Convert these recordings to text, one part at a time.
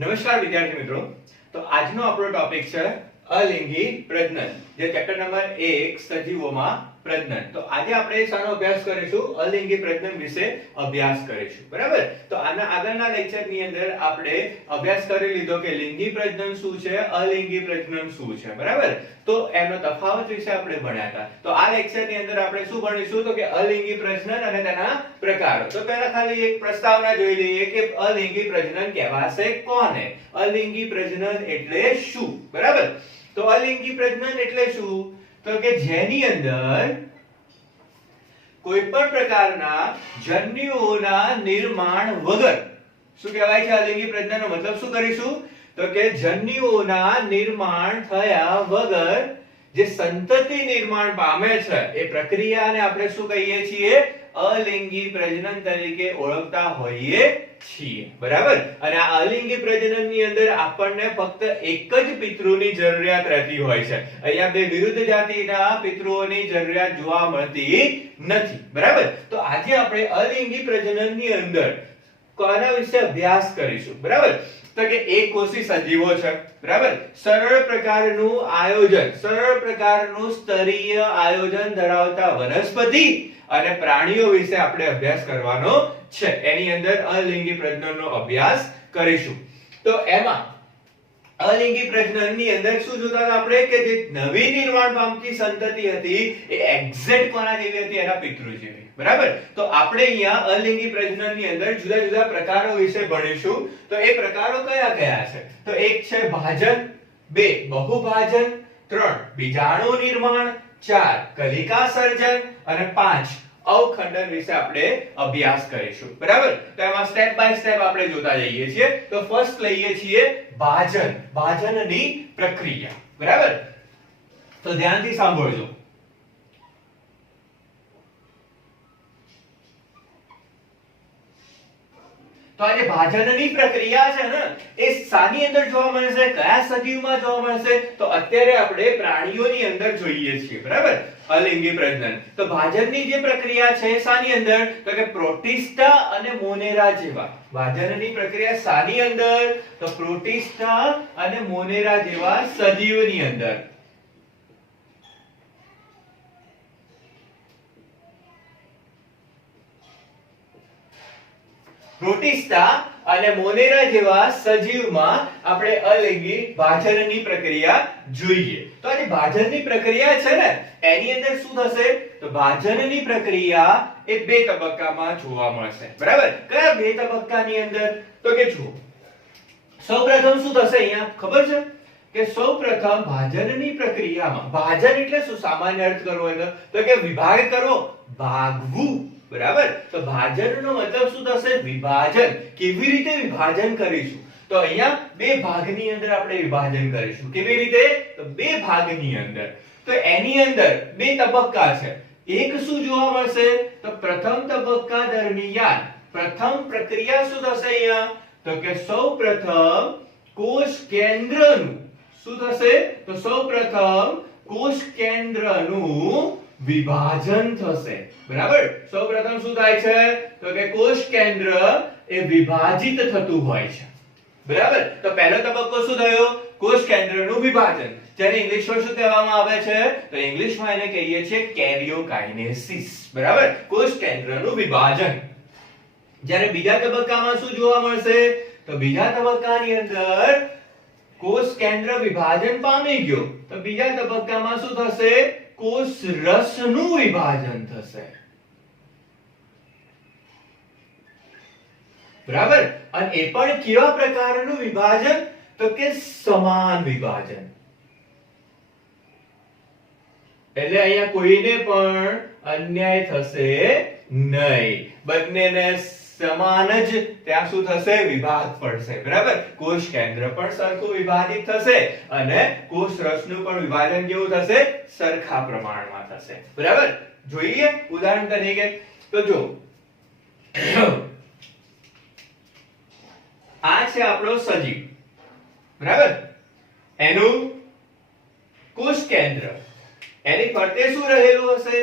નમસ્કાર વિદ્યાર્થી મિત્રો, તો આજનો આપણો ટોપિક છે અલિંગી પ્રજનન, જે ચેપ્ટર નંબર 1 સજીવોમાં પ્રજનન. તો આજે આપણે શાનો અભ્યાસ કરીશું? અલિંગી પ્રજનન વિશે અભ્યાસ કરીશું. બરાબર? તો આના આગળના લેક્ચરની અંદર આપણે અભ્યાસ કરી લીધો કે લિંગી પ્રજનન શું છે, અલિંગી પ્રજનન શું છે. બરાબર? તો એનો તફાવત વિશે આપણે ભણ્યા હતા. તો આ લેક્ચરની અંદર આપણે શું ભણીશું? તો કે અલિંગી પ્રજનન અને તેના પ્રકારો. તો પહેલા ખાલી એક પ્રસ્તાવના જોઈ લઈએ કે અલિંગી પ્રજનન કહેવાશે કોને? અલિંગી પ્રજનન એટલે શું? બરાબર? તો અલિંગી પ્રજનન એટલે શું? તો કે જેની અંદર કોઈ પણ પ્રકારના જન્યુઓના નિર્માણ વગર, શું કહેવાય છે અલિંગી પ્રજનનનો મતલબ શું કરીશું? તો કે જન્યુઓના નિર્માણ થયા વગર જે સંતતિ નિર્માણ પામે છે એ પ્રક્રિયાને આપણે શું કહીએ છીએ? અલિંગી પ્રજનન તરીકે ઓળખતા હોઈએ છીએ. બરાબર? અને આ અલિંગી પ્રજનનની અંદર આપણને ફક્ત એક જ પિતૃની જરૂરિયાત રહેતી હોય છે. અહીંયા બે વિરુદ્ધ જાતિના પિતૃઓની જરૂરિયાત જોવા મળતી નથી. બરાબર? તો આજે આપણે અલિંગી પ્રજનનની અંદર કોના વિશે અભ્યાસ કરીશું? બરાબર? તો કે એક કોષી સજીવો છે. બરાબર? સરળ પ્રકારનું આયોજન, સરળ પ્રકારનું સ્તરીય આયોજન ધરાવતા વનસ્પતિ અને પ્રાણીઓ વિશે આપણે અભ્યાસ કરવાનો છે. એની અંદર અલિંગી પ્રજનનનો અભ્યાસ કરીશું. તો એમાં અલિંગી પ્રજનનની અંદર શું જોતા હતા આપણે? કે જે નવી નિર્માણ પામતી સંતતિ હતી એ એક્ઝેક્ટ કોના જેવી હતી? એના પિતૃ જેવી. બરાબર? તો આપણે અહીંયા અલિંગી પ્રજનનની અંદર જુદા જુદા પ્રકારો વિશે ભણીશું. તો એ પ્રકારો કયા કયા છે? તો એક છે ભાજન, બે બહુભાજન, ત્રણ બીજાણુ નિર્માણ, ચાર કલિકા સર્જન અને પાંચ અવખંડન વિશે આપણે અભ્યાસ કરીશું. બરાબર? તો એમાં સ્ટેપ બાય સ્ટેપ આપણે જોતા જઈએ છીએ. તો ફર્સ્ટ લઈએ છીએ ભાજન, ભાજનની પ્રક્રિયા. બરાબર? તો ધ્યાનથી સાંભળજો. તો આ જે ભાજનની પ્રક્રિયા છે ને એ શાની અંદર જોવા મળશે? કયા સજીવમાં જોવા મળશે? તો અત્યારે આપણે પ્રાણીઓની અંદર જોઈએ છીએ. બરાબર? અલિંગી પ્રજનન. તો ભાજનની જે પ્રક્રિયા છે શાની અંદર? તો કે પ્રોટિસ્ટા અને મોનેરા જેવા. ભાજનની પ્રક્રિયા શાની અંદર? તો પ્રોટિસ્ટા અને મોનેરા જેવા સજીવની અંદર. પ્રોટિસ્ટા અને મોનેરા જેવા સજીવમાં આપણે અલિંગી ભાજનની પ્રક્રિયા જોઈએ. તો આ જે ભાજનની પ્રક્રિયા છે ને એની અંદર શું થશે? તો ભાજનની પ્રક્રિયા એ બે તબક્કામાં જોવા મળશે. બરાબર? કયા બે તબક્કાની અંદર? તો કે જુઓ, સૌપ્રથમ શું થશે અહીંયા ખબર છે? કે સૌપ્રથમ ભાજનની પ્રક્રિયામાં, ભાજન એટલે શું? સામાન્ય અર્થ કરવો હોય તો કે વિભાગ કરવો, ભાગવું. બરાબર? તો ભાજનનો મતલબ શું થશે? વિભાજન. કેવી રીતે વિભાજન કરીશું? તો અહીંયા બે ભાગની અંદર આપણે વિભાજન કરીશું. કેવી રીતે? તો બે ભાગની અંદર. તો એની અંદર બે તબક્કા છે. એક શું જોવા મળશે? તો પ્રથમ તબક્કા દરમિયાન પ્રથમ પ્રક્રિયા શું થશે અહીંયા? તો કે સૌપ્રથમ કોષ કેન્દ્રનું શું થશે? તો સૌપ્રથમ કોષ કેન્દ્રનું વિભાજન થશે. બરાબર? સૌપ્રથમ શું થાય છે? તો કે કોષ કેન્દ્ર એ વિભાજિત થતું હોય છે. બરાબર? તો પહેલો તબક્કો શું થયો? કોષ કેન્દ્રનું વિભાજન, જેને ઇંગ્લિશમાં શું કહેવામાં આવે છે? તો ઇંગ્લિશમાં એને કહીએ છીએ કેરિયોકાઇનેસિસ. બરાબર? કોષ કેન્દ્રનું વિભાજન. જ્યારે બીજા તબક્કામાં શું જોવા મળશે? તો બીજા તબક્કાની અંદર કોષ કેન્દ્ર વિભાજન પામી ગયો તો બીજા તબક્કામાં શું થશે? કોષ રસનું વિભાજન થશે. બરાબર? અને એ પણ કેવા પ્રકારનું વિભાજન? તો કે સમાન વિભાજન. એટલે અહીંયા કોઈને પણ અન્યાય થશે નહીં. બંનેને સમાન જ ત્યાં શું થશે? વિભાગ પડશે. બરાબર? કોષ કેન્દ્ર પણ સરખું વિભાજિત થશે અને કોષ રસનું પણ વિભાજન કેવું થશે? સરખા પ્રમાણમાં થશે. બરાબર? જોઈએ ઉદાહરણ તરીકે. તો જો આ છે આપણો સજીવ. બરાબર? એનું કોષ કેન્દ્ર, એની ફરતે શું રહેલું હશે?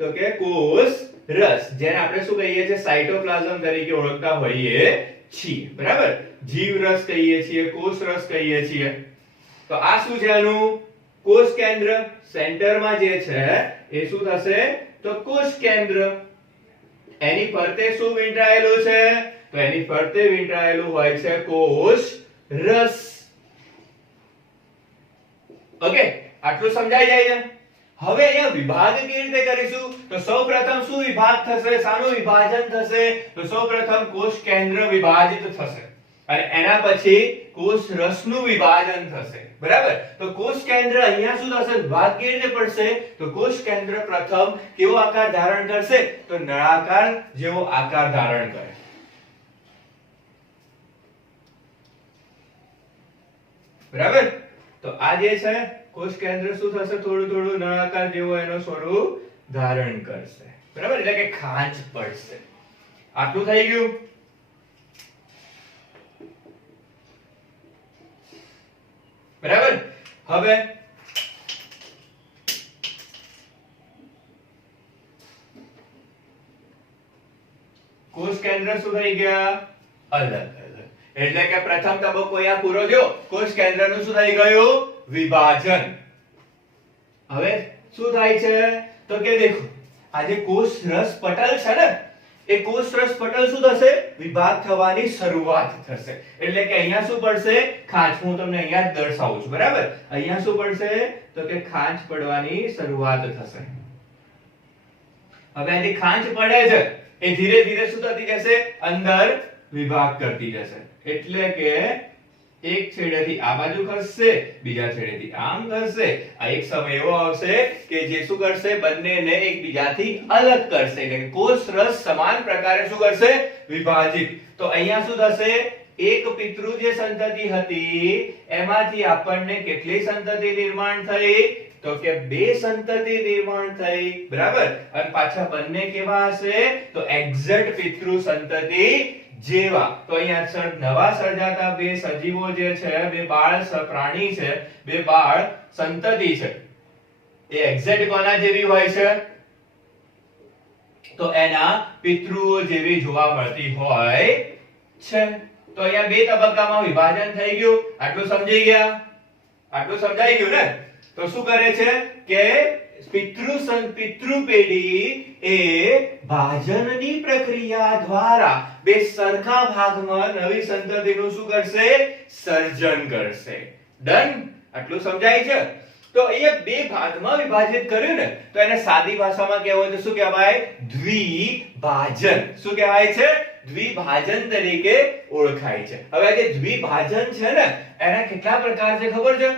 તો કે કોષ રસ, જેને આપણે શું કહીએ છીએ? સાયટોપ્લાઝમ તરીકે ઓળખતા હોઈએ છીએ, બરાબર? જીવરસ કહીએ છીએ, કોષરસ કહીએ છીએ. તો આ શું છે? આનું કોષ કેન્દ્ર, સેન્ટરમાં જે છે એ શું થશે? તો કોષ કેન્દ્ર. એની ફરતે શું વીંટાયેલું છે? તો એની ફરતે વીંટાયેલું હોય છે કોષ રસ. ઓકે, આટલું સમજાઈ જાય છે? હવે અહીંયા વિભાગ કેવી રીતે કરીશું? તો સૌપ્રથમ શું વિભાગ થશે? શાનું વિભાજન થશે? તો સૌપ્રથમ કોષ કેન્દ્ર વિભાજિત થશે અને એના પછી કોષ રસનું વિભાજન થશે, બરાબર? તો કોષ કેન્દ્ર અહીંયા શું થશે? વિભાગ કેવી રીતે પડશે? તો કોષ કેન્દ્ર પ્રથમ કેવો આકાર ધારણ કરશે? તો નળાકાર જેવો આકાર ધારણ કરે. બરાબર? તો આ જે છે કોષ કેન્દ્ર શું થશે? થોડું થોડું નળાકાર જેવો એનો સ્વરૂપ ધારણ કરશે, બરાબર? એટલે કે ખાંચ પડશે. આટલું થઈ ગયું. બરાબર? હવે કોષ કેન્દ્ર શું થઈ ગયા? અલગ અલગ. એટલે કે પ્રથમ તબક્કો અહીંયા પૂરો થયો. કોષ કેન્દ્રનું શું થઈ ગયું? વિભાજન. હવે શું થાય છે? તો કે દેખો, આ જે કોષ રસ પટલ છે ને, એ કોષ રસ પટલ શું થશે? વિભાગ થવાની શરૂઆત થશે. એટલે કે અહીંયા શું પડશે? ખાંચ. હું તમને અહીંયા જ દર્શાવું છું, બરાબર? અહીંયા શું પડશે? તો કે ખાંચ પડવાની શરૂઆત થશે. હવે આની ખાંચ પડે છે એ ધીરે ધીરે શું થતી જશે? અંદર વિભાગ કરતી જશે. એટલે કે એક છેડેથી આ બાજુ ખસશે, બીજા છેડેથી આમ ખસશે. આ એક સમય એવો આવશે કે જે શું કરશે? બંનેને એકબીજાથી અલગ કરશે. એટલે કે કોષ રસ સમાન પ્રકારે શું કરશે? વિભાજિત. તો અહીંયા શું થશે? એક પિતૃ જે સંતતિ હતી એમાંથી આપણને કેટલી સંતતિ નિર્માણ થઈ? તો કે બે સંતતિ નિર્માણ થઈ, બરાબર? અને પાછા બંને કેવા હશે? તો એક્ઝેક્ટ પિતૃ સંતતિ જેવા. તો અહીંયા નવા સર્જાતા બે સજીવો જે છે, બે બાળ પ્રાણી છે, બે બાળ સંતતિ છે, એ એક્ઝેક્ટ કોના જેવી હોય છે? તો એના પિતૃઓ જેવી જોવા મળતી હોય છે. તો અહીંયા બે તબક્કામાં વિભાજન થઈ ગયું. આટલું સમજી ગયા? આટલું સમજાઈ ગયું ને? તો શું કરે છે કે પિતૃ પેઢી એ ભાજનની પ્રક્રિયા દ્વારા બે સરખા ભાગમાં નવી સંતતિનું શું કરશે? સર્જન કરશે. ડન? આટલું સમજાય છે? તો અહીંયા બે ભાગમાં વિભાજિત કર્યું ને, તો એને સાદી ભાષામાં કહેવાય તો શું કહેવાય? દ્વિભાજન. શું કહેવાય છે? દ્વિભાજન તરીકે ઓળખાય છે. હવે આ જે દ્વિભાજન છે ને, એના કેટલા પ્રકાર છે ખબર છે?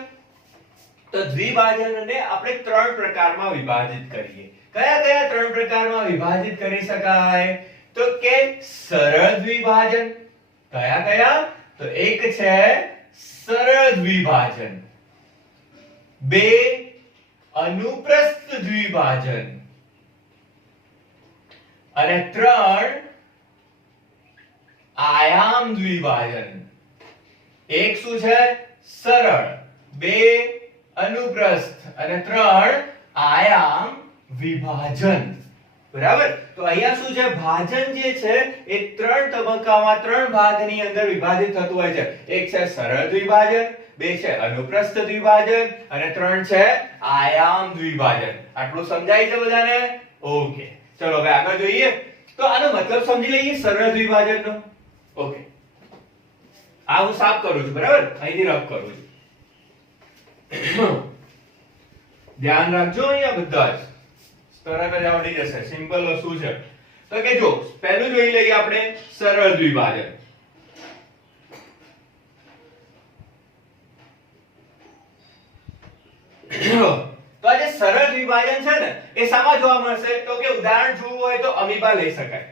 તો દ્વિભાજનને આપણે ત્રણ પ્રકારમાં વિભાજિત કરીએ. કયા કયા ત્રણ પ્રકારમાં વિભાજિત કરી શકાય? તો કે સરળ દ્વિભાજન. કયા કયા? તો એક છે સરળ દ્વિભાજન, બે અનુપ્રસ્થ દ્વિભાજન અને ત્રણ આયામ દ્વિભાજન. એક શું છે? સરળ, બે અનુપ્રસ્થ અને ત્રણ આયામ વિભાજન. બરાબર? તો અહીંયા શું છે? ભાજન જે છે એ ત્રણ તબક્કામાં ત્રણ ભાગની અંદર વિભાજિત થતું હોય છે. એક છે સરળ દ્વિભાજન, બે છે અનુપ્રસ્થ દ્વિભાજન અને ત્રણ છે આયામ દ્વિભાજન. આટલું સમજાય છે બધાને? ઓકે, ચલો હવે આગળ જોઈએ. તો આનો મતલબ સમજી લઈએ સરળ દ્વિભાજનનો. ઓકે, આ હું સાફ કરું છું, બરાબર? અહીંથી રફ કરું છું. ધ્યાન રાખજો, અહીંયા બધા જ તરત જ આવડી જશે. સિમ્પલ વસ્તુ છે. તો કે જો પહેલું જોઈ લઈએ આપણે સરળ દ્વિભાજન. તો આ જે સરળ દ્વિભાજન છે ને, એ શામાં જોવા મળશે? તો કે ઉદાહરણ જોવું હોય તો અમીબા લઈ શકાય.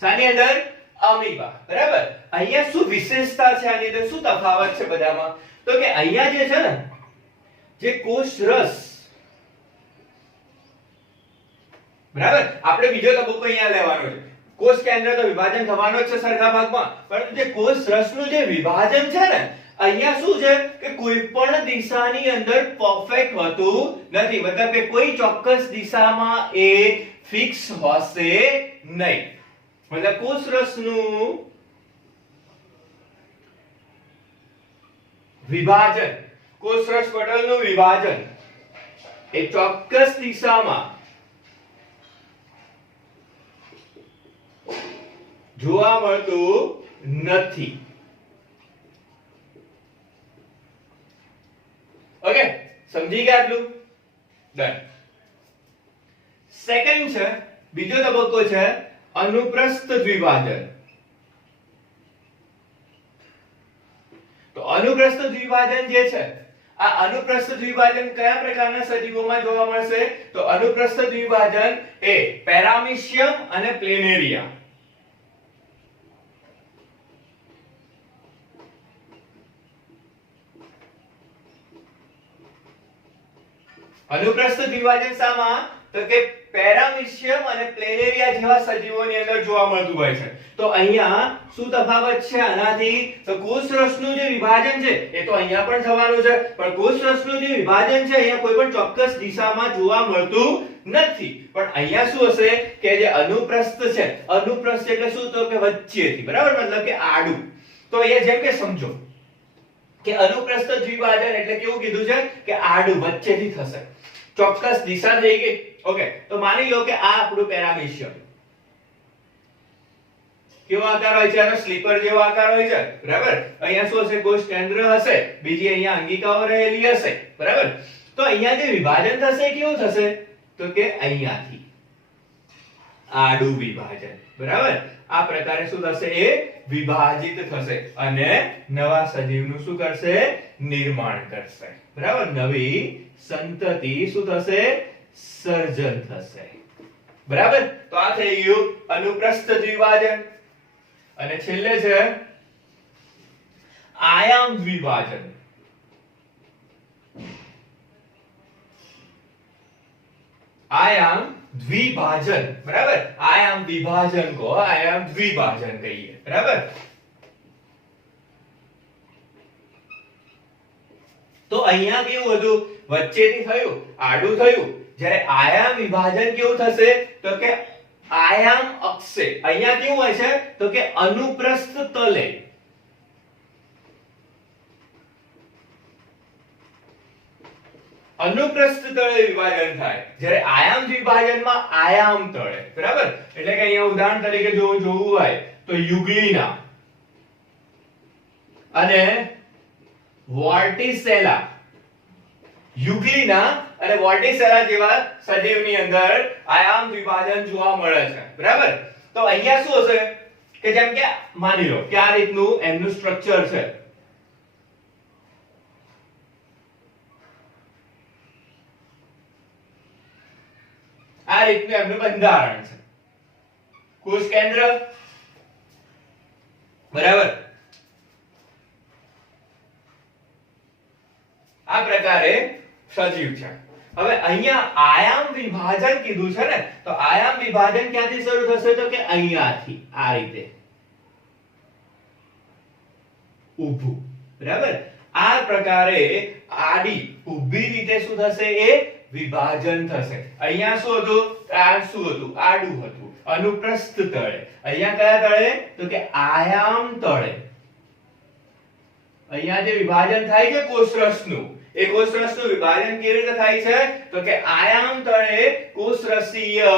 શાની અંદર? અમીબા. બરાબર? અહીંયા શું વિશેષતા છે આની અંદર? શું તફાવત છે બધામાં? તો કે અહીંયા જે છે ને, જે કોષ રસ, બરાબર, આપણે બીજો તબક્કો અહીંયા લેવાનો છે. કોષ કેન્દ્ર તો વિભાજન થવાનો જ છે સરખા ભાગમાં, પરંતુ જે કોષ રસનું જે વિભાજન છે ને, અહીંયા શું છે કે કોઈ પણ દિશાની અંદર પરફેક્ટ હોતું નથી, મતલબ કે કોઈ ચોક્કસ દિશામાં એ ફિક્સ હશે નહીં. મતલબ કોષરસનું વિભાજન, કોષરસ પટલનું વિભાજન એ ચોક્કસ દિશામાં જોવા મળતું નથી. ઓકે, સમજી ગયા આટલું? ડન. સેકન્ડ છે, બીજો તબક્કો છે અનુપ્રસ્થ દ્વિભાજન. તો અનુપ્રસ્થ દ્વિભાજન જે છે, આ અનુપ્રસ્થ દ્વિભાજન કયા પ્રકારના સજીવોમાં જોવા મળશે? તો અનુપ્રસ્થ દ્વિભાજન એ પેરામીશિયમ અને પ્લેનેરિયા. અનુપ્રસ્થ દ્વિભાજન શામાં? તો કે પેરામીશિયમ અને પ્લેનેરિયા જેવા સજીવોની અંદર જોવા મળતું હોય છે. તો અહીંયા શું તફાવત છે આનાથી? તો કોષરસનું જે વિભાજન છે એ તો અહીંયા પણ થવાનું છે, પણ કોષરસનું જે વિભાજન છે અહીંયા કોઈ પણ ચોક્કસ દિશામાં જોવા મળતું નથી. પણ અહીંયા શું હશે કે જે અનુપ્રસ્થ છે, અનુપ્રસ્થ એટલે શું? તો કે વચ્ચેથી, બરાબર, મતલબ કે આડું. તો અહીંયા જેમ કે સમજો કે અનુપ્રસ્થ દ્વિભાજન એટલે કેવું કીધું છે કે આડું વચ્ચેથી થશે, ચોક્કસ દિશા થઈ ગઈ. ઓકે, તો માની લો કે આ આપણું પેરામીશિયમ કેવો આકાર હોય છે? આનો સ્લીપર જેવો આકાર હોય છે, બરાબર. અહીંયા શું હશે? કોષ કેન્દ્ર હશે, બીજી અહીંયા અંગિકાઓ રહેલી હશે, બરાબર. તો અહીંયા જે વિભાજન થશે કેવું થશે? તો કે અહીંયાથી આડું વિભાજન, બરાબર. આ પ્રકારે શું થશે? એ વિભાજિત થશે અને નવા સજીવનું શું કરશે? નિર્માણ કરશે, બરાબર. નવી સંતતિ શું થશે? સર્જન થશે, બરાબર. તો આ થઈ ગયું અનુપ્રસ્થ દ્વિભાજન. અને છેલ્લે છે આયામ દ્વિભાજન. આયામ દ્વિભાજન, બરાબર. આયામ વિભાજન કો આયામ દ્વિભાજન કહીએ, બરાબર. તો અહીંયા કેવું હતું? વચ્ચેથી થયું, આડું થયું. જ્યારે આયામ વિભાજન કેવું થશે? તો કે આયામ અક્ષે. અહીંયા કેવું હોય છે? તો કે અનુપ્રસ્થ તલે. અનુપ્રસ્થ તળે વિભાજન થાય, જ્યારે આયામ વિભાજનમાં આયામ તળે, બરાબર. એટલે કે અહીંયા ઉદાહરણ તરીકે જો જોવું હોય તો યુગ્લિના અને વોર્ટિસેલા, યુગ્લિના અને વોર્ટિસેલા જેવા સજીવની અંદર આયામ વિભાજન જોવા મળે છે, બરાબર. તો અહીંયા શું હશે કે જેમ કે માની લો કે આ રીતનું એમનું સ્ટ્રક્ચર છે. આ રીતનું એમનું બંધારણ છે. કોષ કેન્દ્ર, બરાબર. આ પ્રકારે સજીવ છે. હવે અહીંયા આયામ વિભાજન કીધું છે ને, તો આયામ વિભાજન ક્યાંથી શરૂ થશે? તો કે અહીંયાથી આ રીતે ઊભું, બરાબર. આ પ્રકારે આડી ઊભી રીતે શું થશે? એ વિભાજન થશે. અહીંયા શું હતું? આ શું હતું? આડું હતું, અનુપ્રસ્થ તળે. અહીંયા કયા તળે? તો કે આયામ તળે. અહીંયા જે વિભાજન થાય છે કોષરસનું, એ કોષરસનું વિભાજન કેવી રીતે થાય છે? તો કે આયામ તળે કોષરસીય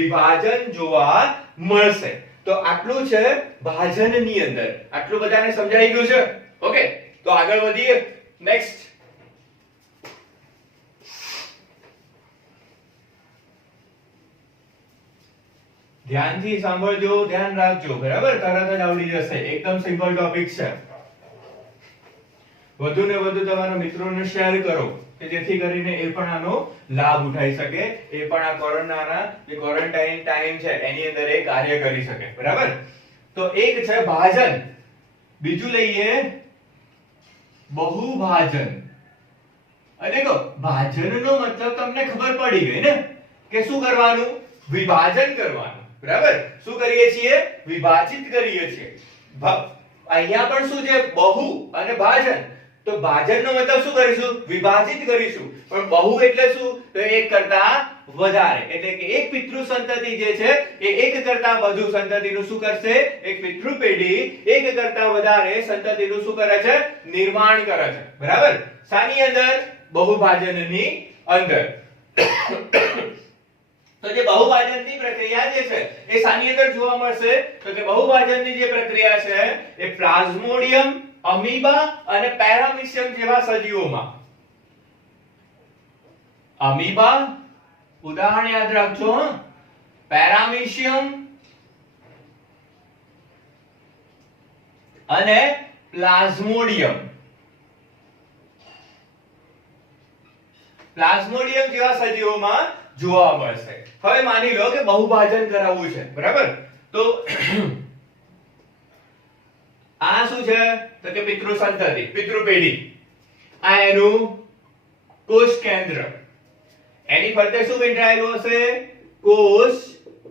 વિભાજન જોવા મળશે. તો આટલું છે ભાજનની અંદર. આટલું બધાને સમજાઈ ગયું છે? ઓકે, તો આગળ વધીએ. નેક્સ્ટ, ધ્યાનથી સાંભળજો, ધ્યાન રાખજો, બરાબર. તરત જ આવડી જશે, એકદમ સિમ્પલ ટોપિક છે. વધુ ને વધુ તમારા મિત્રોને શેર કરો કે જેથી કરીને એ પણ આનો લાભ ઉઠાઈ શકે, એ પણ આ કોરોનાના જે ક્વોરન્ટાઇન ટાઈમ છે એની અંદર એ કાર્ય કરી શકે, બરાબર. તો એક છે ભાજન, બીજું લઈએ બહુભાજન. અને કહો ભાજનનો મતલબ તમને ખબર પડી ગઈ ને કે શું કરવાનું? વિભાજન કરવાનું, બરાબર. શું કરીએ છીએ? વિભાજિત કરીએ છીએ. અહીંયા પણ શું છે? બહુ અને ભાજન. તો ભાજનનો મતલબ શું કરીશું? વિભાજિત કરીશું. પણ બહુ એટલે શું? તો એક કરતા વધારે. એટલે કે એક પિતૃ સંતતિ જે છે એ એક કરતા વધુ સંતતિનું શું કરશે? એક પિતૃ પેઢી એક કરતા વધારે સંતતિનું શું કરે છે? નિર્માણ કરે છે. બરાબર? શાની અંદર? બહુભાજનની અંદર. તો જે બહુભાજનની પ્રક્રિયા જે છે એ શાની અંદર જોવા મળશે? તો કે બહુભાજનની જે પ્રક્રિયા છે એ પ્લાઝ્મોડિયમ, અમીબા અને પેરામીશિયમ જેવા સજીવોમાં. અમીબા ઉદાહરણ યાદ રાખજો. પેરામીશિયમ અને પ્લાઝ્મોડિયમ. પ્લાઝ્મોડિયમ જેવા સજીવોમાં જોવા મળશે. હવે માની લો કે બહુભાજન કરાવવું છે. બરાબર? તો આ શું છે? તો કે પિતૃ સંતતિ, પિતૃ પેઢી. આ એનું કોષ કેન્દ્ર. એની ફરતે શું વીંટળાયેલું હશે? કોષ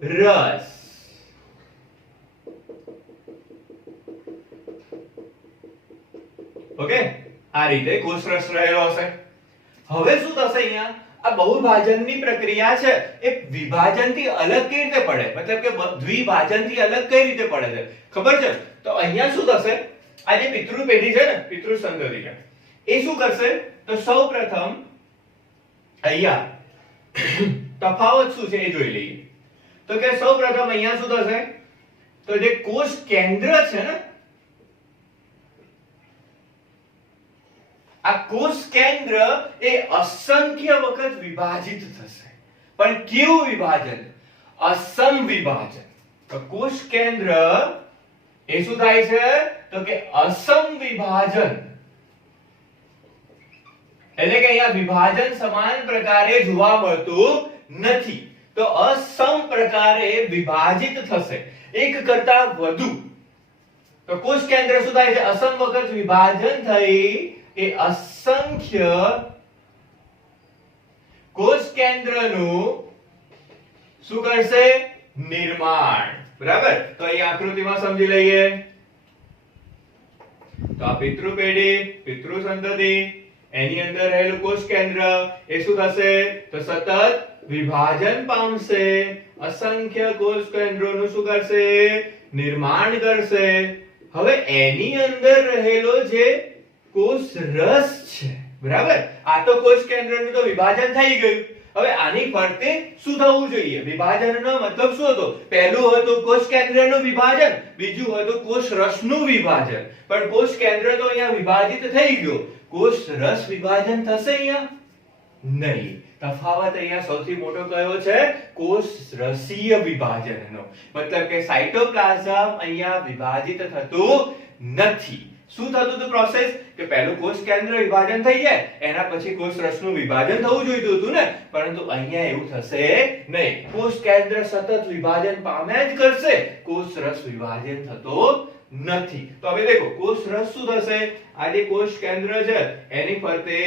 રસ. ઓકે, આ રીતે કોષ રસ રહેલો હશે. હવે શું થશે? અહીંયા આ બહુભાજનની પ્રક્રિયા છે એ વિભાજનથી અલગ કઈ રીતે પડે? મતલબ કે દ્વિભાજનથી અલગ કઈ રીતે પડે છે? ખબર છે? તો અહીંયા શું થશે? આ જે પિતૃ પેઢી છે ને, પિતૃ સંતતિ છે, એ શું કરશે? તો સૌપ્રથમ અહીંયા તફાવત શું છે એ જોઈ લઈએ. તો કે સૌપ્રથમ અહીંયા શું થશે? તો જે કોષ કેન્દ્ર છે ને, આ કોષ કેન્દ્ર એ અસંખ્ય વખત વિભાજિત થશે. પણ કેવું વિભાજન? અસમ વિભાજન. તો કોષ કેન્દ્ર એ શું થાય છે? તો કે અસમ વિભાજન. એટલે કે અહીંયા વિભાજન સમાન પ્રકારે જોવા મળતું નથી. તો અસમ પ્રકારે વિભાજિત થશે, એક કરતા વધુ. તો કોષ કેન્દ્ર શું થાય છે? અસમ વખત વિભાજન થઈ એ અસંખ્ય કોષ કેન્દ્રનું શું કરશે? નિર્માણ. બરાબર? તો અહીં આકૃતિમાં સમજી લઈએ. તો આ પિતૃ પેઢી, પિતૃ સંતતિ, એની અંદર રહેલું કોષ કેન્દ્ર એ શું થશે? તો સતત વિભાજન પામશે. અસંખ્ય કોષ કેન્દ્રોનું શું કરશે? નિર્માણ કરશે. હવે એની અંદર રહેલો જે કોષ રસ છે, બરાબર? આ તો કોષ કેન્દ્રનું તો વિભાજન થઈ ગયું. હવે આની ફરતે શું થવું જોઈએ? વિભાજનનો મતલબ શું હતો? પહેલું હતું કોષ કેન્દ્રનું વિભાજન, બીજું હતું કોષ રસનું વિભાજન. પણ કોષ કેન્દ્ર તો અહીંયા વિભાજિત થઈ ગયો. કોષ રસ વિભાજન થશે અહીંયા? નહીં. તફાવત અહીંયા સૌથી મોટો કયો છે? કોષ રસીય વિભાજનનો. મતલબ કે સાયટોપ્લાઝમ અહીંયા વિભાજિત થતું નથી. શું થતું હતું પ્રોસેસ? કે પહેલું કોષ કેન્દ્ર વિભાજન થઈ જાય, એના પછી કોષ રસનું વિભાજન થવું જોઈતું હતું ને, પરંતુ અહીંયા એવું થશે નહીં. કોષ કેન્દ્ર સતત વિભાજન પામ્યા જ કરશે, કોષ રસ વિભાજન થતો નથી. તો હવે દેખો કોષ રસ શું થશે? આ જે કોષ કેન્દ્ર છે એની ફરતે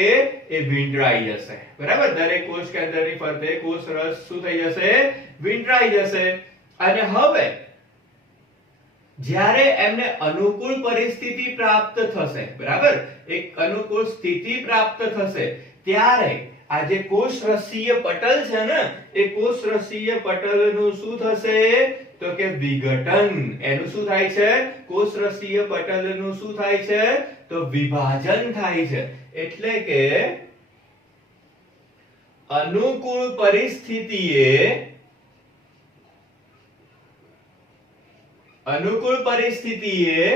એ વીંટળાઈ જશે. બરાબર? દરેક કોષ કેન્દ્રની ફરતે કોષ રસ શું થઈ જશે? વીંટળાઈ જશે. અને હવે જ્યારે એમને અનુકૂળ પરિસ્થિતિ પ્રાપ્ત થશે, બરાબર, એક અનુકૂળ સ્થિતિ પ્રાપ્ત થશે, ત્યારે આ જે કોષ રસીય પટલ છે ને, એ કોષ રસીય પટલનું શું થશે? તો કે વિઘટન. એનું શું થાય છે? કોષ રસીય પટલનું શું થાય છે? તો વિભાજન થાય છે. એટલે કે અનુકૂળ પરિસ્થિતિએ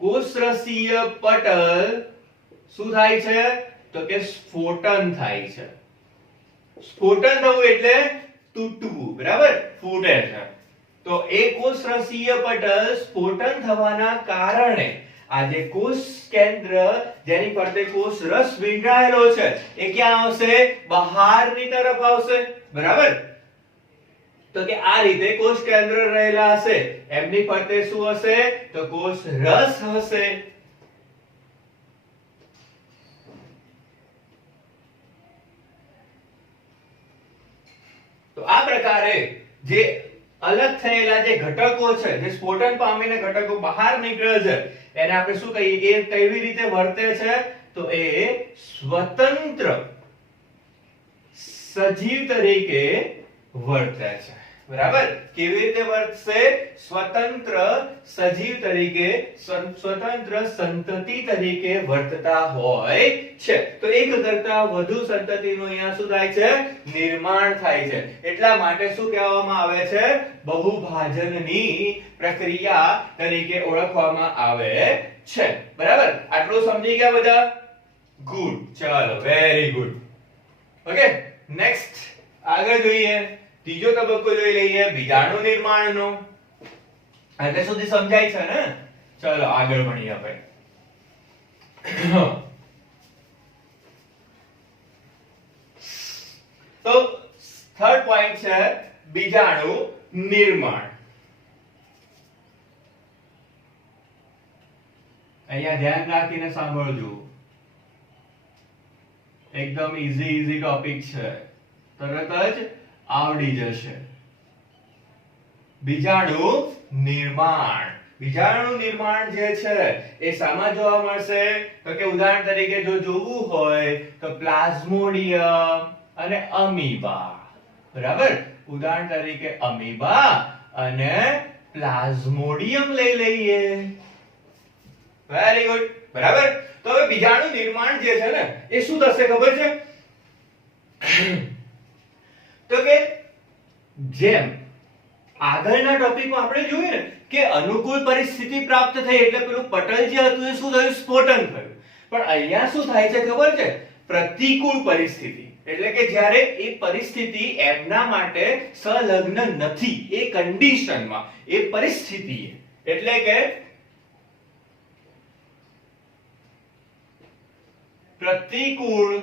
કોષરસીય પટલ શું થાય છે? તો કે સ્ફોટન થાય છે. સ્ફોટન થવું એટલે તૂટવું. બરાબર? ફૂટે છે. તો એ કોષરસીય પટલ સ્ફોટન થવાના કારણે આ જે કોષ કેન્દ્ર જેની ફરતે કોષ રસ વીંટળાયેલો છે એ ક્યાં આવશે? બહારની તરફ આવશે. બરાબર? તો કે આ રીતે કોષ કેન્દ્ર રહેલા હશે, એમની ફરતે શું હશે? તો કોષ રસ હશે. તો આ પ્રકારે જે અલગ થયેલા જે ઘટકો છે, જે સ્ફોટન પામીને ઘટકો બહાર નીકળે છે, એને આપણે શું કહીએ? એ કેવી રીતે વર્તે છે? તો એ સ્વતંત્ર સજીવ તરીકે વર્તે છે. બરાબર? કેવી રીતે વર્તશે? સ્વતંત્ર સજીવ તરીકે, સ્વતંત્ર સંતતિ તરીકે વર્તતા હોય છે. તો એક કરતા વધુ સંતતિનું અહીંયા શું થાય છે? નિર્માણ થાય છે. એટલા માટે શું કહેવામાં આવે છે? બહુભાજનની પ્રક્રિયા તરીકે ઓળખવામાં આવે છે. બરાબર? આટલું સમજી ગયા બધા? ગુડ. ચાલો, વેરી ગુડ. ઓકે, નેક્સ્ટ આગળ જોઈએ. ત્રીજો તબક્કો જોઈ લઈએ, બીજાણુ નિર્માણનો. એટલે સુધી સમજાય છે ને? ચલો આગળ ભણીએ આપણે. તો થર્ડ પોઈન્ટ છે બીજાણુ નિર્માણ. અહીંયા ધ્યાન રાખીને સાંભળજો. એકદમ ઈઝી ટોપિક છે, તરત જ આવડી જશે. બીજાણુ નિર્માણ. બીજાણુ નિર્માણ જે છે એ શામાં જોવા મળશે? તો કે ઉદાહરણ તરીકે જો જોવું હોય તો પ્લાઝ્મોડિયમ અને અમીબા. બરાબર? ઉદાહરણ તરીકે અમીબા અને પ્લાઝ્મોડિયમ લઈ લઈએ. Very good. બરાબર? તો હવે બીજાણુ નિર્માણ જે છે ને એ શું થશે ખબર છે? તો કે જેમ આગળના ટોપિકમાં આપણે જોયું ને કે અનુકૂળ પરિસ્થિતિ પ્રાપ્ત થઈ એટલે પેલું પટલ જે હતું એ શું થયું? સ્ફોટન થયું. પણ અહીંયા શું થાય છે ખબર છે? પ્રતિકૂળ પરિસ્થિતિ. એટલે કે જ્યારે એ પરિસ્થિતિ એમના માટે સંલગ્ન નથી, એ કન્ડિશનમાં, એ પરિસ્થિતિએ, એટલે કે પ્રતિકૂળ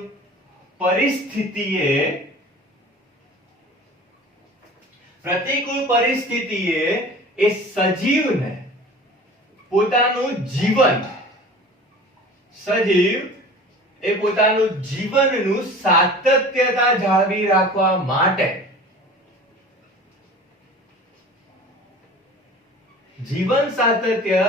પરિસ્થિતિએ એ સજીવને પોતાનું જીવનનું સાતત્યતા જાળવી રાખવા માટે જીવન સાતત્ય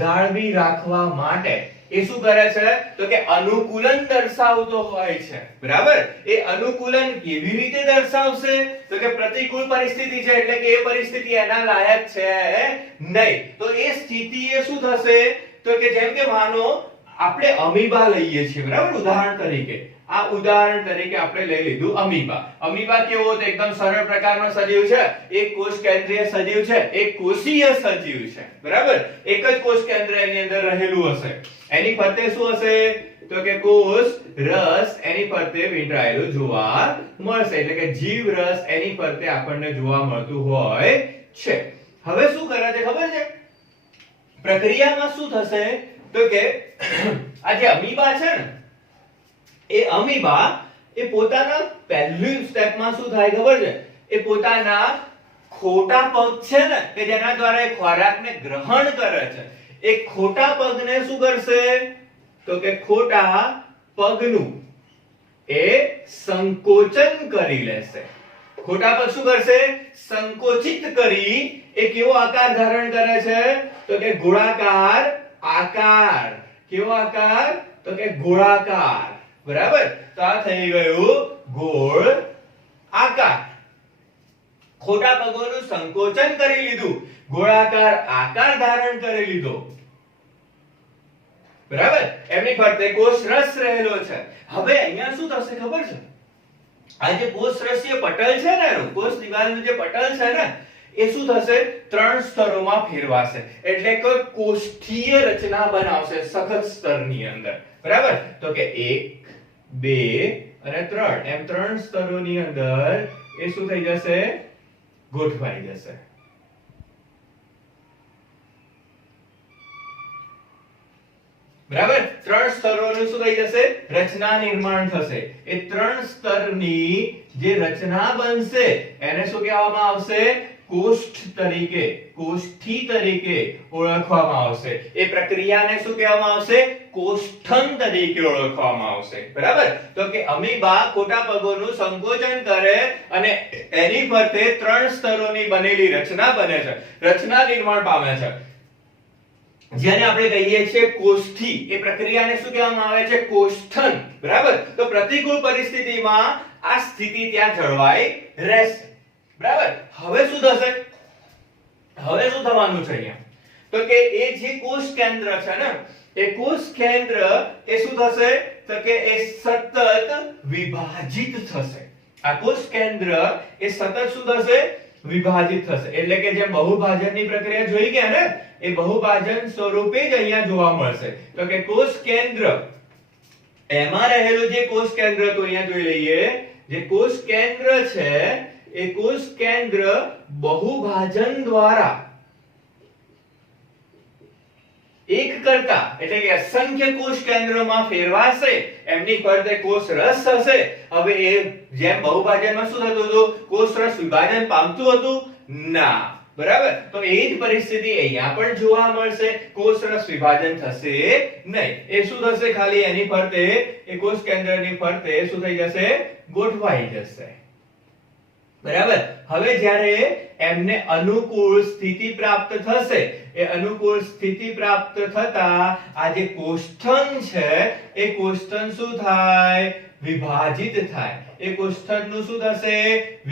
જાળવી રાખવા માટે એ શું કરે છે? તો કે અનુકૂલન દર્શાવતો હોય છે. બરાબર? એ અનુકૂલન કેવી રીતે દર્શાવશે? તો કે પ્રતિકૂળ પરિસ્થિતિ છે એટલે કે એ પરિસ્થિતિ એના લાયક છે નહીં. તો એ સ્થિતિએ શું થશે? તો કે જેમ કે માનો આપણે અમીબા લઈએ છીએ. બરાબર? ઉદાહરણ તરીકે આપણે લઈ લીધું અમીબા. અમીબા કેવો? તો એકદમ સરળ પ્રકારનો સજીવ છે. એક કોષ કેન્દ્રીય સજીવ છે, એક કોષીય સજીવ છે. બરાબર? એક જ કોષ કેન્દ્ર એની અંદર રહેલું હશે. એની ફરતે શું હશે? તો કે કોષ રસ એની ફરતે વીંટળાયેલું જોવા મળશે. એટલે કે જીવ રસ એની ફરતે આપણને જોવા મળતું હોય છે. હવે શું કરે છે ખબર છે? પ્રક્રિયામાં શું થશે? તો કે આ જે અમીબા છે ને, એ અમીબા એ પોતાના પહેલી સ્ટેપમાં શું થાય ખબર છે? એ પોતાના ખોટા પગ છે ને કે જેના દ્વારા એ ખોરાકને ગ્રહણ કરે છે, એ ખોટા પગને શું કરશે? તો કે ખોટા પગનું એ સંકોચન કરી લેશે. ખોટા પગ શું કરશે? સંકોચિત કરી એ કેવો આકાર ધારણ કરે છે? તો કે ગોળાકાર આકાર. કેવો આકાર? તો કે ગોળાકાર. બરાબર? તો આ થઈ ગયું ગોળ આકાર. ખોટા પગોનું સંકોચન કરી લીધું, ગોળાકાર આકાર ધારણ કરી લીધો. બરાબર? એમની ફરતે કોષ રસ રહેલો છે. હવે અહીંયા શું થશે ખબર છે? આ જે કોષ રસીય પટલ છે ને, એનું કોષ દિવાલનું જે પટલ છે ને, એ શું થશે? 3 સ્તરોમાં ફેરવાશે. એટલે કે કોષ્ઠીય રચના બનાવશે સખત સ્તરની અંદર. બરાબર? તો કે 1 2 અને 3 એમ 3 સ્તરોની અંદર એ શું થઈ જશે? ગોઠવાઈ જશે. બરાબર? 3 સ્તરોનું શું થઈ જશે? રચના નિર્માણ થશે. એ 3 સ્તરની જે રચના બનશે એને શું કહેવામાં આવશે? કોષ્ઠી તરીકે ઓળખવામાં આવશે. એ પ્રક્રિયાને શું કહેવામાં આવશે? કોષ્ઠન તરીકે ઓળખવામાં આવશે. બરાબર? તો કે અમીબા ખોટા પગોનું સંકોચન કરે અને એની ફરતે 3 સ્તરોની બનેલી રચના બને છે, રચના નિર્માણ પામે છે, જેને આપણે કહીએ છીએ કોષ્ઠી. એ પ્રક્રિયાને શું કહેવામાં આવે છે? કોષ્ઠન. બરાબર? તો પ્રતિકૂળ પરિસ્થિતિમાં આ સ્થિતિ ત્યાં જળવાઈ રહેશે. બરાબર? હવે શું થશે? હવે શું થવાનું છે અહીંયા? તો કે એ જે કોષ કેન્દ્ર છે ને, એ કોષ કેન્દ્ર એ શું થશે? તો કે એ સતત વિભાજિત થશે. આ કોષ કેન્દ્ર એ સતત શું થશે? વિભાજિત થશે. એટલે કે જે બહુભાજનની પ્રક્રિયા જોઈ ગયા ને, એ બહુભાજન સ્વરૂપે જ અહીંયા જોવા મળશે. તો કે કોષ કેન્દ્ર, એમાં રહેલું જે કોષ કેન્દ્ર તો અહીંયા જોઈ લઈએ, જે કોષ કેન્દ્ર છે એ કોષ કેન્દ્ર બહુભાજન દ્વારા એક કરતા એટલે કે અસંખ્ય કોષ કેન્દ્રોમાં ફેરવાશે. એમની ફરતે કોષ રસ હશે. હવે એ જેમ બહુભાજનમાં શું થતું હતું? કોષ રસ વિભાજન પામતું હતું? ના. બરાબર? તો એ જ પરિસ્થિતિ અહીંયા પણ જોવા મળશે. કોષ રસ વિભાજન થશે નહીં. એ શું થશે? ખાલી એની ફરતે, એ કોષ કેન્દ્રની ફરતે શું થઈ જશે? ગોઠવાઈ જશે. બરાબર? હવે જ્યારે એમને અનુકૂળ સ્થિતિ પ્રાપ્ત થશે, એ અનુકૂળ સ્થિતિ પ્રાપ્ત થતા આ જે કોષ્ઠન છે એ કોષ્ઠન શું થાય? વિભાજિત થાય. એ કોષ્ઠનનું શું થશે?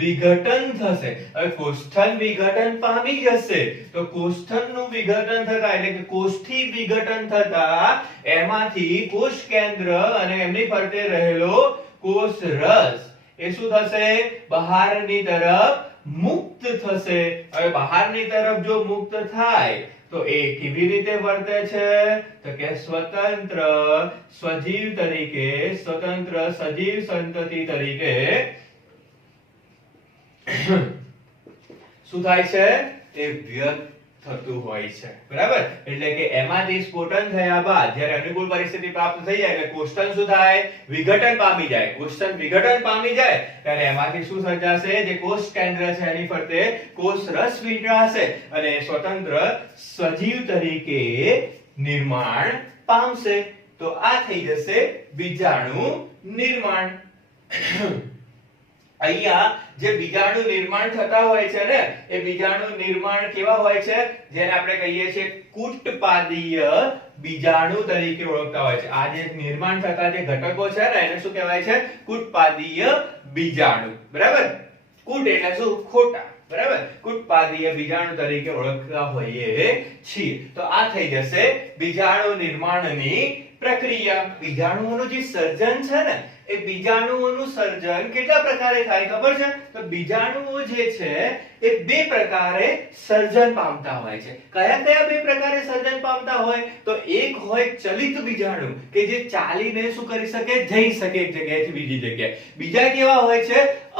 વિઘટન થશે. હવે કોષ્ઠન વિઘટન પામી જશે તો કોષ્ઠનનું વિઘટન થતા એટલે કે કોષ્ઠી વિઘટન થતા એમાંથી કોષ કેન્દ્ર અને એમની ફરતે રહેલો કોષ રસ એ શું થશે? બહારની તરફ મુક્ત થશે. હવે બહારની તરફ જો મુક્ત થાય તો એ કેવી રીતે વર્તે છે? તો કે સ્વતંત્ર સજીવ તરીકે, સ્વતંત્ર સજીવ સંતતિ તરીકે શું થાય છે? એ વ્યક્ત થતું હોય છે. બરાબર? એટલે કે એમાંથી સ્ફોટન થયા બાદ જ્યારે અનુકૂળ પરિસ્થિતિ પ્રાપ્ત થઈ જાય એટલે કોષ્ઠન શું થાય? વિઘટન પામી જાય. કોષ્ઠન વિઘટન પામી જાય ત્યારે એમાંથી શું સર્જાશે? જે કોષ કેન્દ્ર છે એની ફરતે કોષ રસ વીંટળાશે અને સ્વતંત્ર સજીવ તરીકે નિર્માણ પામશે. તો આ થઈ જશે બીજાણુ નિર્માણ. અહીંયા જે બીજાણુ નિર્માણ થતા હોય છે ને, એ બીજાણુ નિર્માણ કેવા હોય છે? જેને આપણે કહીએ છીએ કુટપાદીય બીજાણુ તરીકે ઓળખતા હોય છે. આ જે નિર્માણ થતા જે ઘટકો છે ને એને શું કહેવાય છે? કુટપાદીય બીજાણુ. બરાબર? કુટ એટલે શું? ખોટા. બરાબર? કુટપાદીય બીજાણુ તરીકે ઓળખતા હોઈએ છીએ. તો આ થઈ જશે બીજાણુ નિર્માણની પ્રક્રિયા. બીજાણુઓનું જે સર્જન છે ને, એ બીજાણુઓનું સર્જન કેટલા પ્રકારે થાય ખબર છે? તો બીજાણુઓ જે છે એ 2 પ્રકારે સર્જન પામતા હોય છે. કયા કયા 2 પ્રકારે સર્જન પામતા હોય? તો એક હોય ચલિત બીજાણુ કે જે ચાલીને શું કરી શકે? જઈ શકે એક જગ્યાએથી બીજી જગ્યાએ. બીજા કેવા હોય છે?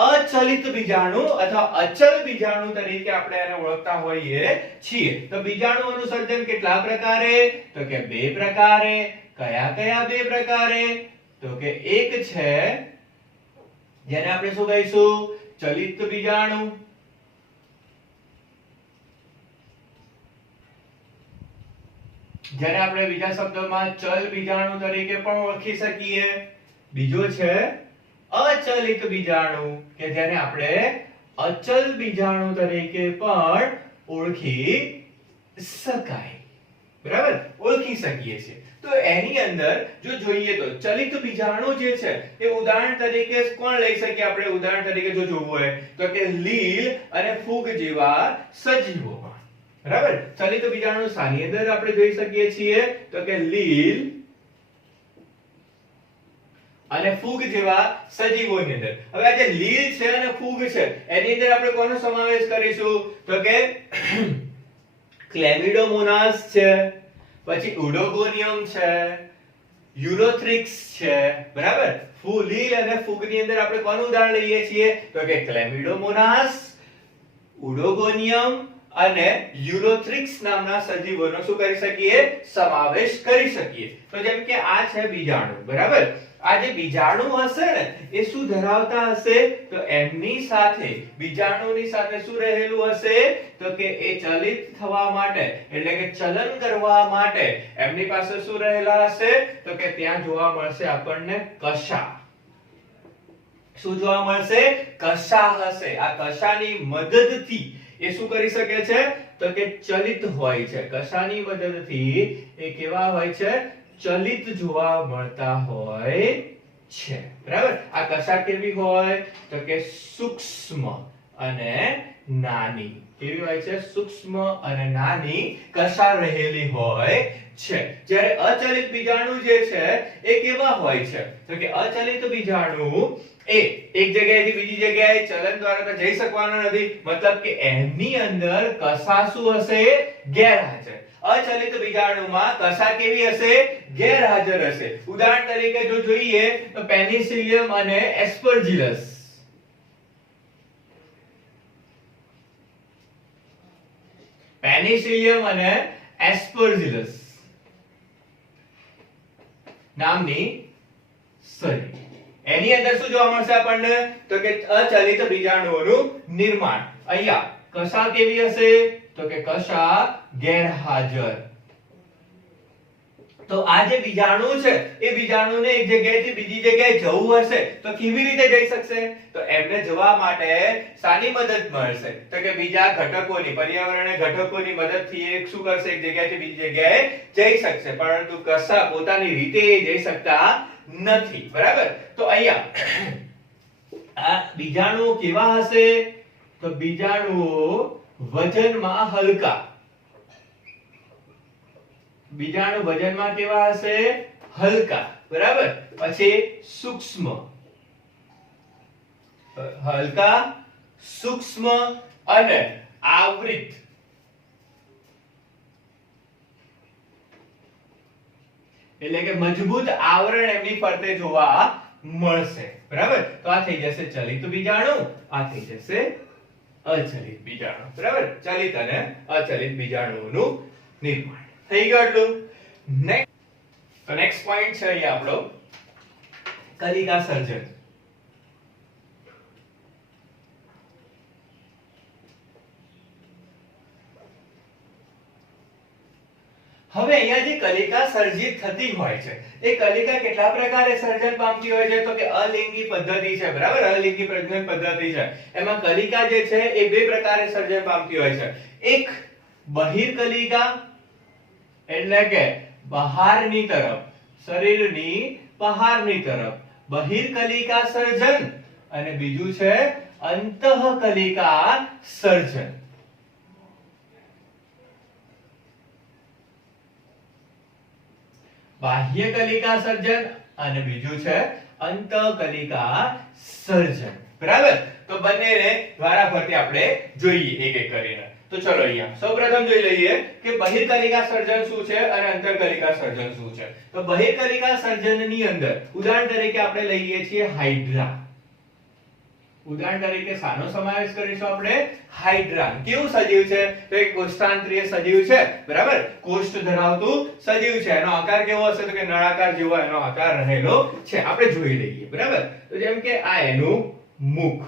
અચલિત બીજાણુ અથવા અચલ બીજાણુ તરીકે આપણે એને ઓળખતા હોઈએ છીએ. તો બીજાણુઓનું સર્જન કેટલા પ્રકારે? તો કે 2 પ્રકારે. કયા કયા 2 પ્રકારે? તો કે એક છે જેને આપણે શું કહીશું? ચલિત બીજાણુ. જેને આપણે બીજા શબ્દોમાં ચલ બીજાણુ તરીકે પણ ઓળખી શકીએ. બીજો છે અચલિત બીજાણુ કે જેને આપણે અચલ બીજાણુ તરીકે પણ ઓળખી શકાય. બરાબર? ઓળખી શકીએ છીએ. તો એની અંદર જો જોઈએ તો ચલિત બીજાણુ જે છે એ ઉદાહરણ તરીકે કોણ લઈ શકીએ આપણે? ઉદાહરણ તરીકે જો જોવું હોય તો કે લીલ અને ફૂગ જેવા સજીવોમાં. બરાબર? ચલિત બીજાણુ શાની અંદર આપણે જોઈ શકીએ છીએ? તો કે લીલ અને ફૂગ જેવા સજીવોની અંદર. હવે આ જે લીલ છે અને ફૂગ છે એની અંદર આપણે કોનો સમાવેશ કરીશું? તો કે ક્લેમિડોમોનાસ છે, પછી ઉડોગોનિયમ છે, યુરોથ્રિક્સ છે. બરાબર? લીલ અને ફૂગની અંદર આપણે કોનું ઉદાહરણ લઈએ છીએ? તો કે ક્લેમિડોમોનાસ, ઉડોગોનિયમ અને યુરોથ્રિક્સ નામના સજીવોનો શું કરી શકીએ? સમાવેશ કરી શકીએ. તો જેમ કે આ છે બીજાણુ, બરાબર? આ જે બીજાણુ હશે ને એ શું ધરાવતા હશે? તો એમની સાથે, બીજાણુની સાથે શું રહેલું હશે? તો કે એ ચલિત થવા માટે, એટલે કે ચલન કરવા માટે એમની પાસે શું રહેલા હશે? તો કે ત્યાં જોવા મળશે આપણને કશા. શું જોવા મળશે? કશા હશે. આ કશાની મદદથી એ શું કરી શકે છે? તો કે ચલિત હોય છે. કશાની મદદથી એ કેવા હોય છે? ચલિત જોવા મળતા હોય છે, બરાબર? આ કશા કેવી હોય? તો કે સૂક્ષ્મ અને નાની. કેવી હોય છે? સૂક્ષ્મ અને નાની કશા રહેલી હોય છે. જ્યારે અચલિત બીજાણુ જે છે એ કેવા હોય છે? તો કે અચલિત બીજાણુ એ એક જગ્યાએથી બીજી જગ્યાએ ચલન દ્વારા તો જઈ શકવાનો નથી, મતલબ કે એની અંદર કશા શું હશે? ગેરહાજર. અચલિત બીજાણુમાં કશા કેવી હશે? ગેરહાજર હશે. ઉદાહરણ તરીકે જો જોઈએ તો પેનિસિલિયમ અને એસ્પરજીલસ. પેનિસિલિયમ અને એસ્પરજીલસ નામની સળી, એની અંદર શું જોવા મળશે આપણને? તો કે અચલિત બીજાણુઓનું નિર્માણ. અહીંયા કશા કેવી હશે? તો કે કશા ગેરહાજર. તો આ જે બીજાણુ છે એ બીજાણુને એક જગ્યાએથી બીજી જગ્યાએ જવું હશે તો કેવી રીતે જઈ શકશે? તો એમને જવા માટે શાની મદદ મળશે? તો કે બીજા ઘટકોની, પર્યાવરણીય ઘટકોની મદદથી એ શું કરશે? એક જગ્યાએથી બીજી જગ્યાએ જઈ શકશે, પરંતુ કશા પોતાની રીતે જઈ શકતા નથી, બરાબર? તો અહીંયા આ બીજાણુ કેવા હશે? તો બીજાણુઓ વજનમાં હલકા. બીજાણુ વજનમાં કેવા હશે? હલકા, બરાબર? પછી સૂક્ષ્મ, હલકા, સૂક્ષ્મ અને આવૃત. એટલે કે મજબૂત આવરણ એમની ફરતે જોવા મળશે, બરાબર? તો આ થઈ જશે ચલિત બીજાણુ, આ થઈ જશે અચલિત બીજાણુ, બરાબર? ચલિત અને અચલિત બીજાણુઓનું નિર્માણ થઈ ગયું આટલું. નેક્સ્ટ પોઈન્ટ છે અહીંયા આપણો કલિકા સર્જન. હવે અહીંયા જે કલિકા સર્જિત થતી હોય છે એ કલિકા કેટલા પ્રકારે સર્જન પામતી હોય છે? તો કે અલિંગી પદ્ધતિ છે, બરાબર? અલિંગી પ્રજનન પદ્ધતિ છે. એમાં કલિકા જે છે એ બે પ્રકારે સર્જન પામતી હોય છે. એક બહિર્કલિકા, એટલે કે બહારની તરફ, શરીરની બહારની તરફ બહિર્કલિકા સર્જન, અને બીજું છે અંતઃકલિકા સર્જન. બાહ્ય કલિકા સર્જન અને બીજું છે અંતઃકલિકા સર્જન, બરાબર? તો બંનેને વારાફરતી આપણે જોઈએ એક એક કરીને. તો ચલો અહીંયા સૌપ્રથમ જોઈ લઈએ કે બહિર્કલિકા સર્જન શું છે અને અંતઃકલિકા સર્જન શું છે. તો બહિર્કલિકા સર્જનની અંદર ઉદાહરણ તરીકે આપણે લઈએ છીએ હાઇડ્રા. ઉદાહરણ તરીકે શાનો સમાવેશ કરીશું આપણે? હાઇડ્રા. કેવું સજીવ છે? તો એક કોષ્ઠાંતરીય સજીવ છે, બરાબર? કોષ્ઠ ધરાવતું સજીવ છે. એનો આકાર કેવો હશે? તો કે નળાકાર જેવો એનો આકાર રહેલો છે. આપણે જોઈ લઈએ, બરાબર? તો જેમ કે આ એનું મુખ,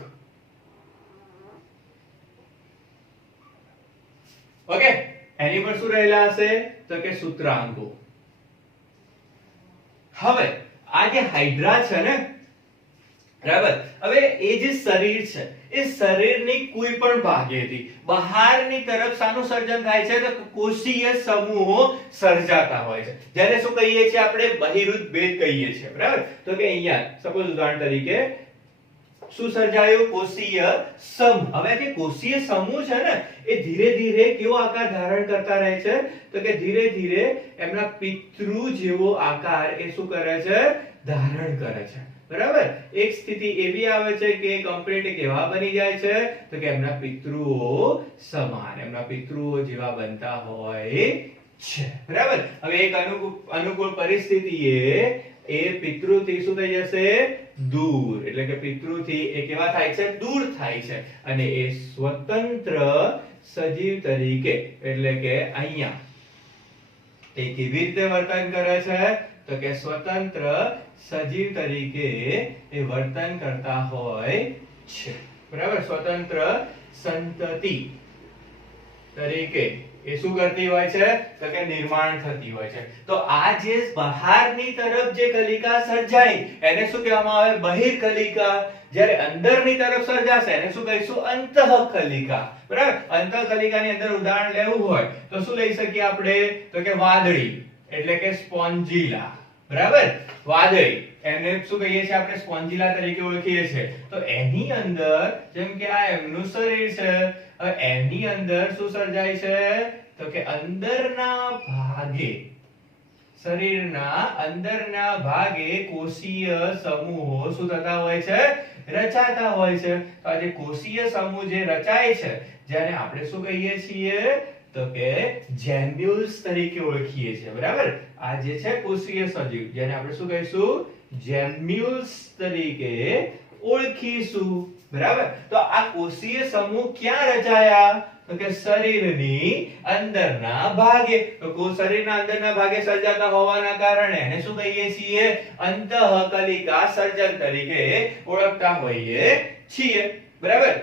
ઓકે? એની પર શું રહેલા હશે? તો કે સૂત્રાંગો. હવે આ જે હાઇડ્રા છે ને, બરાબર? હવે એ જે શરીર છે એ શરીરની કોઈ પણ ભાગેથી બહારની તરફ શાનું સર્જન થાય છે? તો કોષીય સમૂહો સર્જાતા હોય છે, જેને શું કહીએ છીએ આપણે? બહિરુદભેદ કહીએ છીએ, બરાબર? તો કે અહીંયા સપોઝ ઉદાહરણ તરીકે શું સર્જાયું? કોષીય સમૂહ. હવે જે કોષીય સમૂહ છે ને એ ધીરે ધીરે કેવો આકાર ધારણ કરતા રહે છે? તો કે ધીરે ધીરે એમના પિતૃ જેવો આકાર એ શું કરે છે? ધારણ કરે છે, બરાબર? એક સ્થિતિ એવી આવે છે કે કમ્પ્લીટ કેવા બની જાય છે? તો કે એમના પિતૃઓ સમાન, એમના પિતૃઓ જેવા બનતા હોય છે, બરાબર? હવે એક અનુકૂળ પરિસ્થિતિએ એ પિતૃથી શું થઈ જશે? દૂર. એટલે કે પિતૃથી એ કેવા થાય છે? દૂર થાય છે, અને એ સ્વતંત્ર સજીવ તરીકે એટલે કે અહીંયા એ કેવી રીતે વર્તન કરે છે તો કે સ્વતંત્ર સજીવ તરીકે એ વર્તન કરતા હોય છે બરાબર સ્વતંત્ર સંતતિ તરીકે એ શું કરતી હોય છે તો કે નિર્માણ થતી હોય છે તો આ જે બહારની તરફ જે કલિકા સર્જાય એને શું કહેવામાં આવે બહિર્કલિકા જ્યારે અંદરની તરફ સર્જાશે એને શું કહીશું અંતઃકલિકા બરાબર અંતઃકલિકાની અંદર ઉદાહરણ લેવું હોય તો શું લઈ શકીએ આપણે તો કે વાદળી એટલે કે સ્પોન્જીલા બરાબર વાદળી એને શું કહીએ છીએ આપણે સ્પોન્જીલા તરીકે ઓળખીએ છીએ તો એની અંદર જેમ કે આ એમનું શરીર છે એની અંદર શું સર્જાય છે તો કે અંદરના ભાગે શરીરના અંદરના ભાગે કોષીય સમૂહો શું થતા હોય છે રચાતા હોય છે તો આ જે કોષીય સમૂહ જે રચાય છે જેને આપણે શું કહીએ છીએ તો કે જેમ્યુલ્સ તરીકે ઓળખીએ છીએ બરાબર આ જે છે કોષીય સજીવ જેને આપણે શું કહીશું જેમ્યુલ્સ તરીકે ઓળખીશું બરાબર તો આ કોષીય સમૂહ ક્યાં રચાયા તો કે શરીરની અંદરના ભાગે તો શરીરના અંદરના ભાગે સર્જાતા હોવાના કારણે એને શું કહીએ છીએ અંતઃકલિકા સર્જન તરીકે ઓળખતા હોઈએ છીએ બરાબર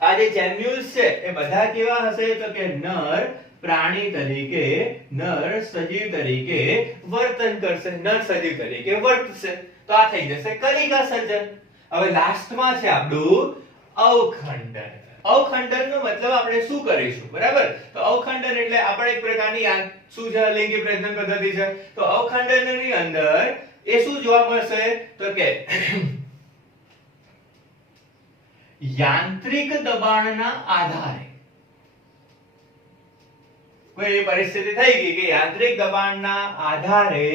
આ જે જેમ્યુલ્સ છે એ બધા કેવા હશે તો કે નર પ્રાણી તરીકે નર સજીવ તરીકે વર્તન કરશે નર સજીવ તરીકે વર્તશે તો આ થઈ જશે કલિકા સર્જન હવે લાસ્ટમાં છે આપણું અવખંડન અવખંડનનો મતલબ આપણે શું કરીશું બરાબર તો અવખંડન એટલે આપણે એક પ્રકારની શું છે લિંગી પ્રજનન પદ્ધતિ છે તો અવખંડનની અંદર એ શું જોવા મળશે તો કે યાંત્રિક દબાણના આધારે કોઈ પરિસ્થિતિ થઈ ગઈ કે યાંત્રિક દબાણના આધારે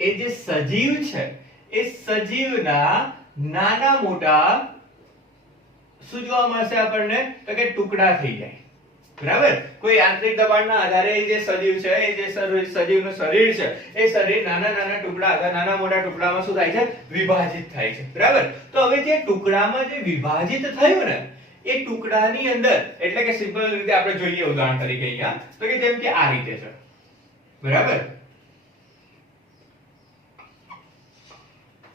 એ જે સજીવ છે એ સજીવના નાના મોટા શું જોવા મળશે આપણને તો કે ટુકડા થઈ જાય બરાબર કોઈ યાંત્રિક દબાણના આધારે જે સજીવ છે એ જે સજીવનું શરીર છે એ શરીર નાના નાના ટુકડા અથવા નાના મોટા ટુકડામાં શું થાય છે વિભાજિત થાય છે બરાબર તો હવે જે ટુકડામાં જે વિભાજિત થયું ને એ ટુકડાની અંદર એટલે કે સિમ્પલ રીતે આપણે જોઈએ ઉદાહરણ તરીકે અહીંયા તો કે જેમ કે આ રીતે છે બરાબર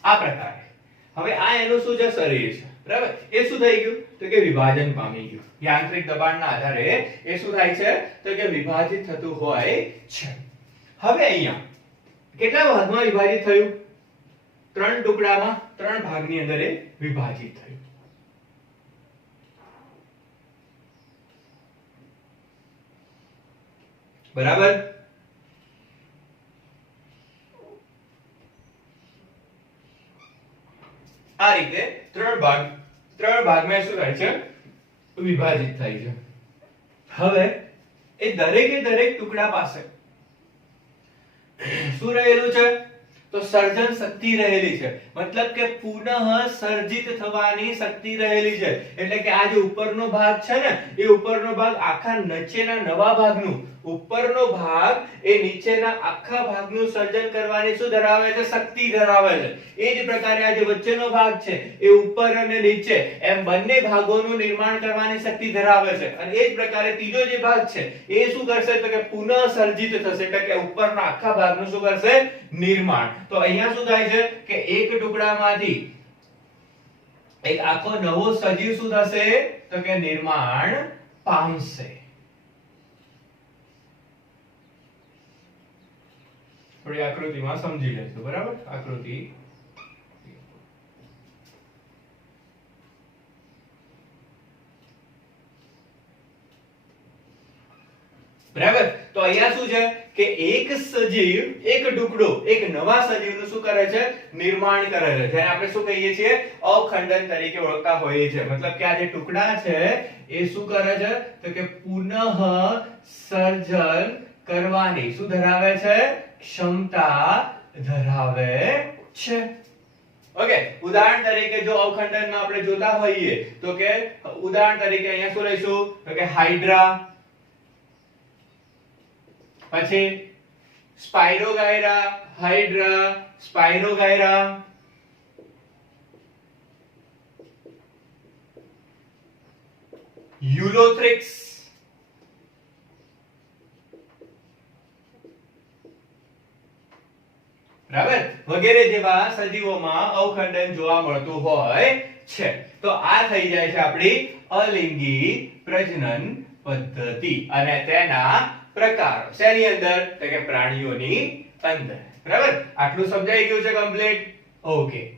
આ પ્રકારે હવે આ એનું શું છે શરીર છે બરાબર એ શું થઈ ગયું તો કે વિભાજન પામી ગયું યાંત્રિક દબાણના આધારે એ શું થાય છે તો કે વિભાજિત થતું હોય છે હવે અહીંયા કેટલા ભાગમાં વિભાજિત થયું ત્રણ ટુકડામાં ત્રણ ભાગની અંદર એ વિભાજિત થયું બરાબર આ રીતે ત્રણ ભાગમાં શું થાય છે વિભાજિત થાય છે હવે એ દરેક ટુકડા પાસે શું રહેલું છે તો સર્જન શક્તિ રહેલી છે મતલબ કે પુનઃ સર્જિત થવાની શક્તિ રહેલી છે એટલે કે આ જે ઉપરનો ભાગ છે ને એ ઉપરનો ભાગ આખા નીચેના નવા ભાગનું ઉપરનો ભાગ એ નીચેના આખા ભાગનું સર્જન કરવાની શું ધરાવે છે શક્તિ ધરાવે છે એ જ પ્રકારે આ જે વચ્ચેનો ભાગ છે એ ઉપર અને નીચે એમ બંને ભાગોનું નિર્માણ કરવાની શક્તિ ધરાવે છે અને એ જ પ્રકારે ત્રીજો જે ભાગ છે એ શું કરશે તો કે પુનઃ સર્જિત થશે એટલે કે ઉપરના આખા ભાગનું શું કરશે નિર્માણ તો અહીંયા શું થાય છે કે એક ટુકડામાંથી એક આખો નવો સજીવ શું થશે તો કે નિર્માણ પામશે થોડી આકૃતિમાં સમજી લેજો બરાબર આકૃતિ બરાબર તો અહીંયા શું છે કે એક સજીવ એક ટુકડો એક નવા સજીવનું શું કરે છે નિર્માણ કરે છે જેને આપણે શું કહીએ છીએ અવખંડન તરીકે ઓળખતા હોઈએ છીએ મતલબ કે આ જે ટુકડા છે એ શું કરે છે તો કે પુનઃ સર્જન કરવાની શું ધરાવે છે ક્ષમતા ધરાવે છે ઓકે ઉદાહરણ તરીકે જો અવખંડનમાં આપણે જોતા હોઈએ તો કે ઉદાહરણ તરીકે અહીંયા શું લઈશું તો કે હાઇડ્રા પછી સ્પાઇરોગાયરા હાઇડ્રા સ્પાઇરોગાયરા યુલોથ્રિક્સ, બરાબર, વગેરે જેવા સજીવોમાં અવખંડન જોવા મળતું હોય છે. તો આ થઈ જાય છે આપણી અલિંગી પ્રજનન પદ્ધતિ અને તેના પ્રકારો. શેની અંદર? તો કે પ્રાણીઓની અંદર. બરાબર, આટલું સમજાઈ ગયું છે કમ્પ્લીટ? ઓકે.